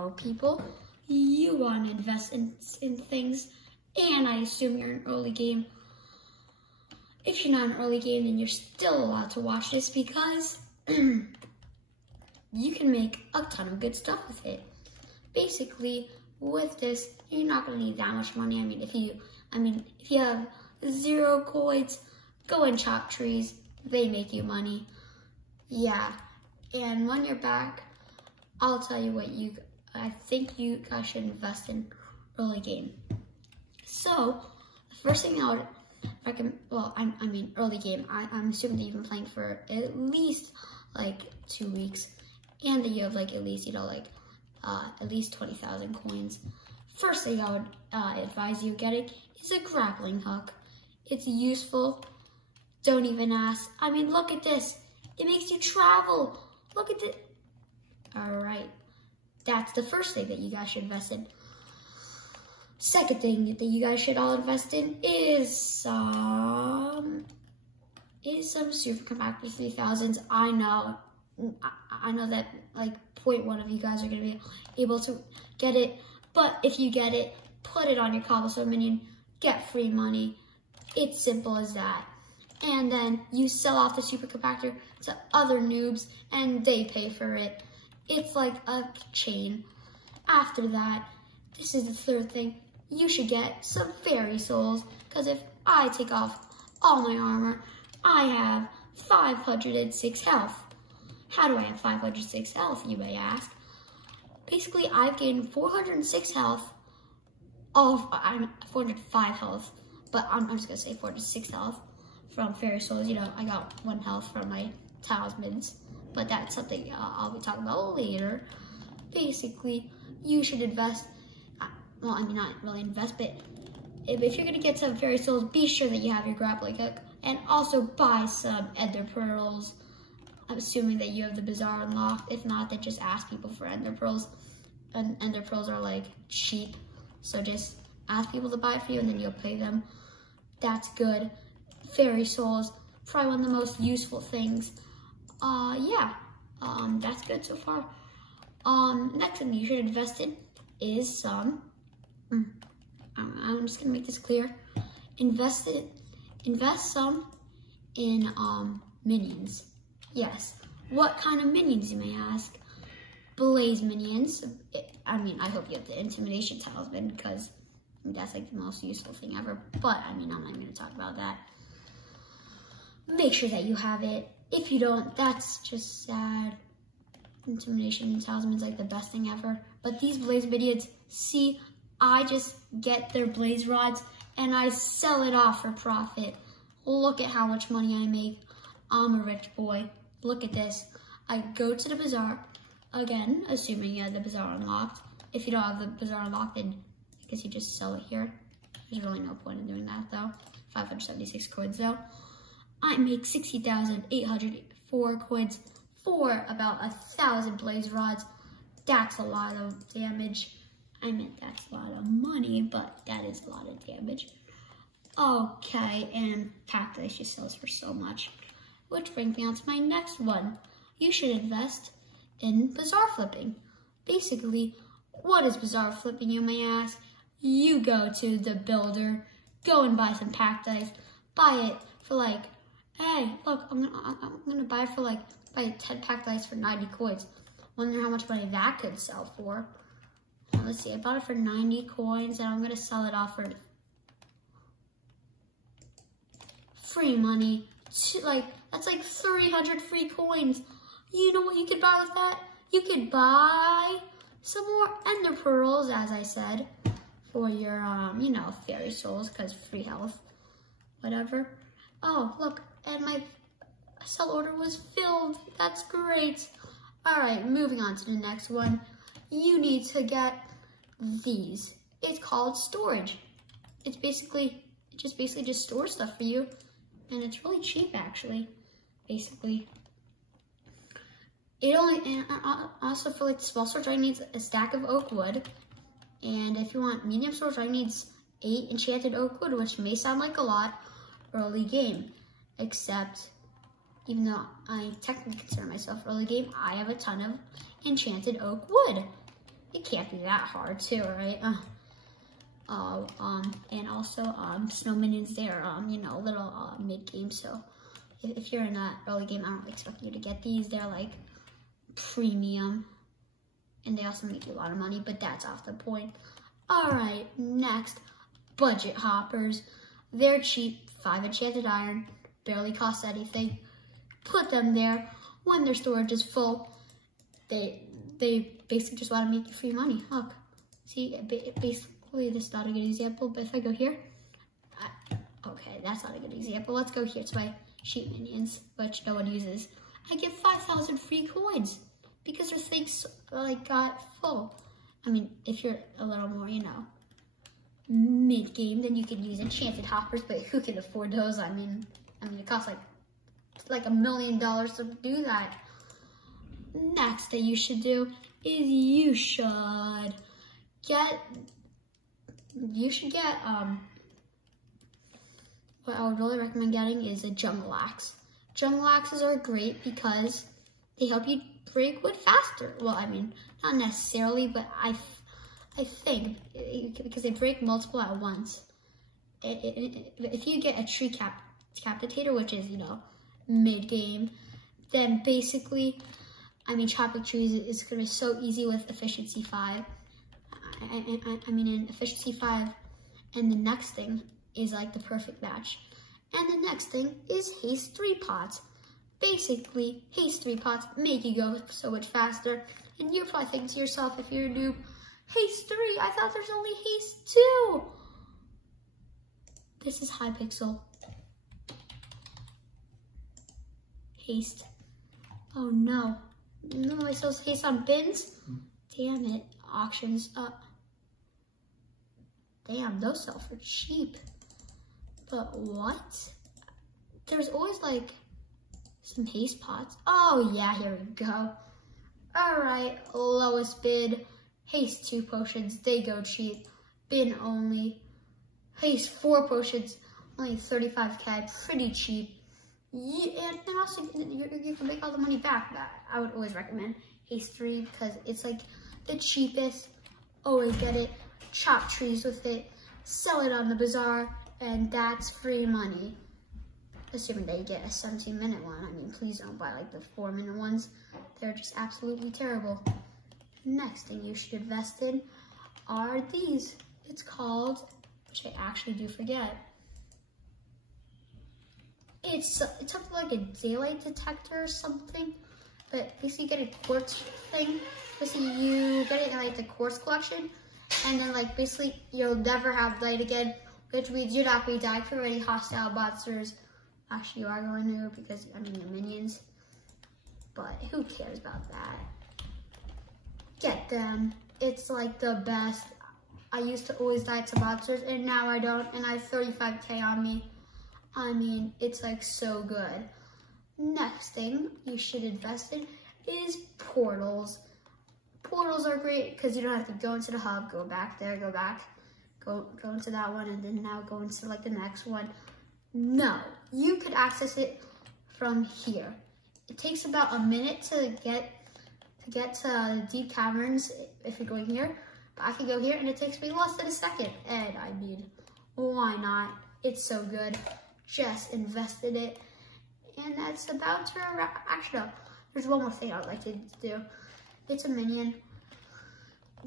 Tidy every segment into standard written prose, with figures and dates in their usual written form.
more people. You want to invest in things, and I assume you're in early game. If you're not in early game, then you're still allowed to watch this because you can make a ton of good stuff with it. Basically, with this, you're not going to need that much money. If you have 0 coins, go and chop trees. They make you money. Yeah, and when you're back, I'll tell you what I think you guys should invest in early game. So, the first thing I would recommend, early game, I'm assuming that you've been playing for at least like 2 weeks, and that you have like at least, at least 20,000 coins. First thing I would advise you getting is a grappling hook. It's useful. Don't even ask. Look at this. It makes you travel. Look at it. All right. That's the first thing that you guys should invest in. Second thing that you guys should all invest in is some super compactor 3000s. I know that like 0.1 of you guys are gonna be able to get it, but if you get it, put it on your cobblestone minion, get free money. It's simple as that. And then you sell off the super compactor to other noobs and they pay for it. It's like a chain. After that, this is the third thing. You should get some fairy souls, because if I take off all my armor, I have 506 health. How do I have 506 health, you may ask? Basically, I've gained 406 health. I'm 405 health, but I'm just gonna say 406 health from fairy souls. I got 1 health from my talismans, but that's something I'll be talking about later. Basically, you should invest. Not really invest, but if you're gonna get some fairy souls, be sure that you have your grappling hook, and also buy some ender pearls. I'm assuming that you have the bazaar unlocked. If not, then just ask people for ender pearls. And ender pearls are like cheap, so just ask people to buy it for you, and then you'll pay them. That's good. Fairy souls, probably one of the most useful things. That's good so far. Next thing you should invest in is some. I'm just gonna make this clear. Invest some in minions. Yes. What kind of minions, you may ask? Blaze minions. I hope you have the intimidation talisman, because that's like the most useful thing ever. But I'm not gonna talk about that. Make sure that you have it. If you don't, that's just sad. Intimidation talisman's like the best thing ever. But these blaze minions, see, I just get their blaze rods and I sell it off for profit. Look at how much money I make. I'm a rich boy. Look at this. I go to the bazaar, again, assuming you have the bazaar unlocked. If you don't have the bazaar unlocked, then I guess you just sell it here. There's really no point in doing that though. 576 coins though. I make 60,804 coins for about 1,000 blaze rods. That's a lot of damage. That's a lot of money, but that is a lot of damage. Okay, and pack this just sells for so much. Which brings me on to my next one. You should invest in bazaar flipping. Basically, what is bazaar flipping, you may ask? You go to the builder, go and buy some pack dice, buy it for like, hey, look, I'm gonna buy it for like, buy 10 pack dice for 90 coins. Wonder how much money that could sell for. Let's see, I bought it for 90 coins and I'm gonna sell it off for free money. That's like 300 free coins. You know what you could buy with that? You could buy some more ender pearls, as I said, for your, fairy souls, because free health, whatever. Oh, look, and my sell order was filled. That's great. All right, moving on to the next one. You need to get these. It's called storage. It's basically just stores stuff for you, and it's really cheap actually. Basically, and also for like small storage, I need a stack of oak wood, and if you want medium storage, I need 8 enchanted oak wood, which may sound like a lot early game, except even though I technically consider myself early game, I have a ton of enchanted oak wood. it can't be that hard too, right? And also, snow minions, they're, you know, little, mid-game, so if you're in that early game, I don't expect you to get these. They're, like, premium, and they also make you a lot of money, but that's off the point. All right, next, budget hoppers. They're cheap, 5 enchanted iron, barely cost anything. Put them there. When their storage is full, they basically just want to make you free money. Look, see, basically this is not a good example, but if I go here, okay, that's not a good example. Let's go here to my sheep minions, which no one uses. I get 5,000 free coins because their things like got full. I mean, if you're a little more, you know, mid-game, then you can use enchanted hoppers, but who can afford those? I mean, it costs like $1 million to do that. Next that you should do is you should get what I would really recommend getting is a jungle axe. Jungle axes are great because they help you break wood faster. Well, I mean, not necessarily, but I think because they break multiple at once. If you get a tree capitator, which is, you know, mid-game, then basically, I mean, chopping trees is going to be so easy with efficiency 5. I mean, in efficiency 5, and the next thing is like the perfect match. And the next thing is haste 3 pots. Basically, haste 3 pots make you go so much faster. And you're probably thinking to yourself, if you're a noob, haste 3, I thought there's only haste 2. This is hypixel. Haste. Oh no. No, am I supposed to haste on bins? Damn it. Auctions up. Damn, those sell for cheap. But what? There's always like some haste pots. Oh yeah, here we go. Alright, lowest bid. Haste 2 potions, they go cheap. Bin only. Haste 4 potions, only 35k, pretty cheap. And also, you can make all the money back. I would always recommend haste 3 because it's like the cheapest. Always get it. Chop trees with it. Sell it on the bazaar. And that's free money. Assuming that you get a 17-minute one. I mean, please don't buy like the 4-minute ones. They're just absolutely terrible. Next thing you should invest in are these. It's called, which I actually do forget. It's something like a daylight detector or something, but basically you get a quartz thing. Basically you get it in like the quartz collection, and then like basically you'll never have light again, which means you're not going to die for any hostile monsters. Actually, you are going to because I mean your minions, but who cares about that? Get them. It's like the best. I used to always die to monsters, and now I don't, and I have 35k on me. I mean, it's like so good. Next thing you should invest in is portals. Portals are great because you don't have to go into the hub, go back there, go back, go into that one, and then now go into like the next one. No, you could access it from here. It takes about a minute to get to the deep caverns if you're going here, but I can go here and it takes me less than a second. And I mean, why not? It's so good. Just invest in it. And that's about to wrap. Actually, no, there's one more thing I would like to do. It's a minion.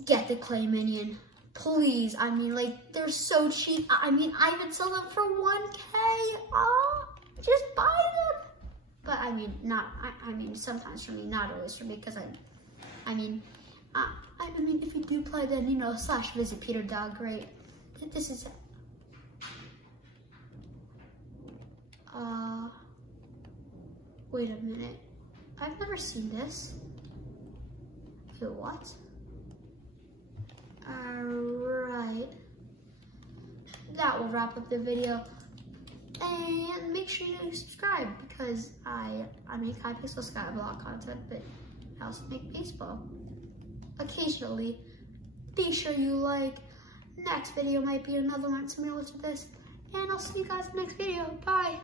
Get the clay minion. Please. I mean, like, they're so cheap. I mean, I even sell them for 1k. Oh, just buy them. But I mean, I mean, sometimes for me, not always for me, because I mean, if you do play, then, you know, / visit Peter Dog, great. This is, wait a minute. I've never seen this. Wait, what? Alright. That will wrap up the video. And make sure you subscribe because I make hypixel skyblock content, but I also make baseball occasionally. Be sure you like. Next video might be another one similar to this. And I'll see you guys in the next video. Bye.